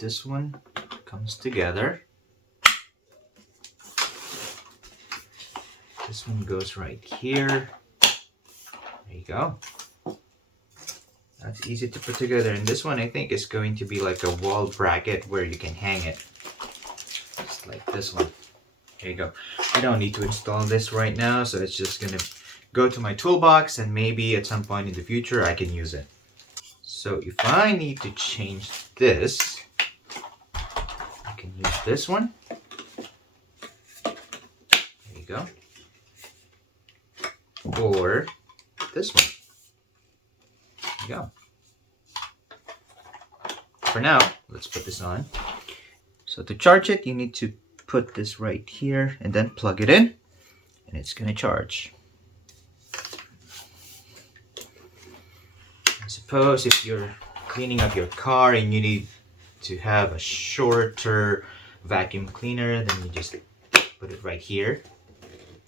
this one comes together. This one goes right here. There you go. That's easy to put together. And this one I think is going to be like a wall bracket where you can hang it. Just like this one. There you go. I don't need to install this right now, so it's just gonna go to my toolbox and maybe at some point in the future I can use it. So if I need to change this, I can use this one. There you go. Or this one. There you go. For now, let's put this on. So to charge it, you need to put this right here and then plug it in, and it's gonna charge. I suppose if you're cleaning up your car and you need to have a shorter vacuum cleaner, then you just put it right here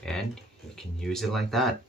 and you can use it like that.